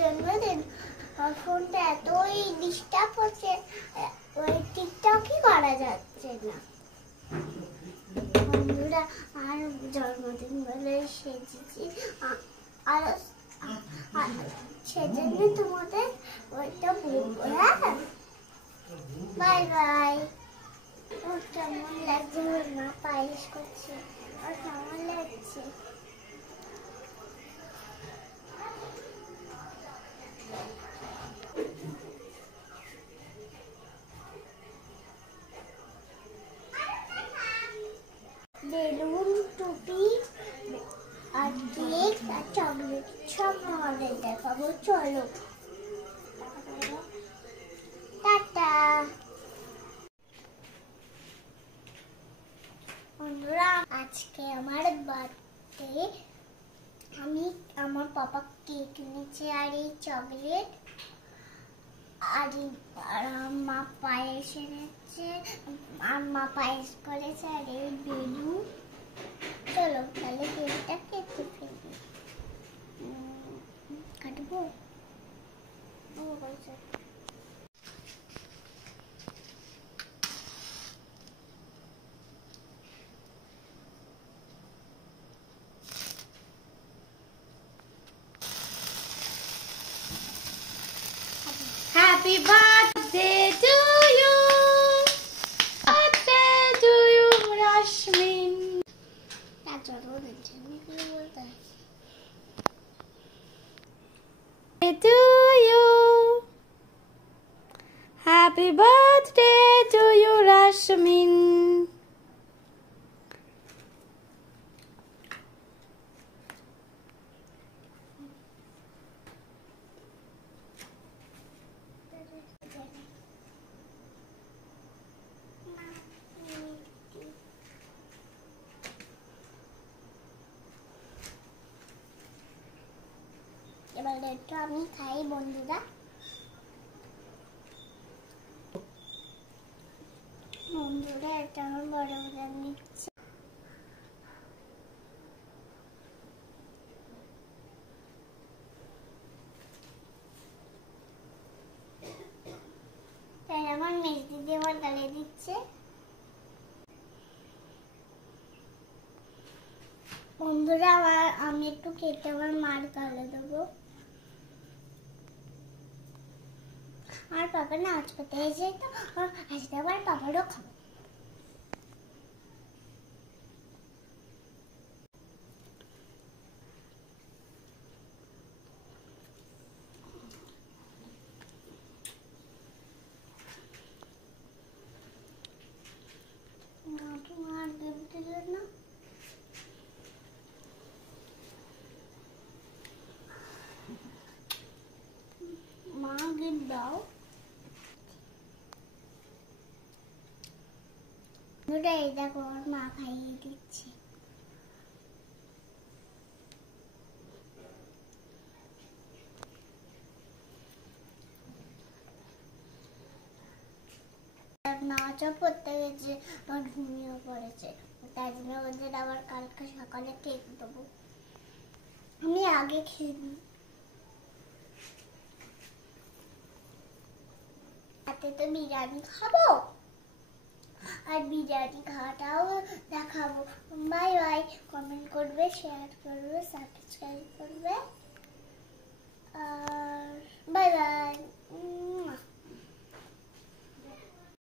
জন্মদিন আর ফোনটা এতই ডিস্টার্ব হচ্ছে, ওই টিকটকই করা যাচ্ছে না। বন্ধুরা আর জন্মদিন বলে সেজেছি, আর সেজন্য তোমাদের ওইটা বলবো। হ্যাঁ, বাই বাই। ওর কেমন লাগছে, ওর মা পায়েস করছে, ওর কেমন লাগছে? বেলুন, টুপি আর কেক আর চকলেট সব আমাদের দেখাবো, চলো। টাটা বন্ধুরা, আজকে আমার বার্থডে। আমি আমার পাপা কেক এনেছে আর এই চকলেট, আর মা পায়েস এনেছে, আর মা পায়েস করেছে, আর এই বেলুন। চলো তাহলে কেকটা কেটে ফেলি। কাটবো। Happy birthday to you. Birthday to you, Rashmin. To you. Happy birthday to you, Rashmin. এবার একটু আমি খাই বন্ধুরা। বন্ধুরা এটা আমার বড় বড় নিচ্ছে। তাই আমার মেজদি দিয়ে আমার গালে দিচ্ছে। বন্ধুরা আমি একটু কেটে আমার মার গালে দেবো। আর পাপা নাচ করতে এসে তো আজকে আবার পাপারও খাবো। মা গিফট দাও। এই দেখো ওর মা খাইয়ে দিচ্ছে। নাচও পড়তে গেছে, ঘুমিয়েও পড়েছে, তাই জন্য ওদের আবার কালকে সকালে কেক দেবো। আমি আগে খেয়ে নিই, রাতে তো বিরিয়ানি খাবো, আর বিরিয়ানি খাওয়াটাও দেখাবো। Bye bye. কমেন্ট করবে, শেয়ার করবে, সাবস্ক্রাইব করবে।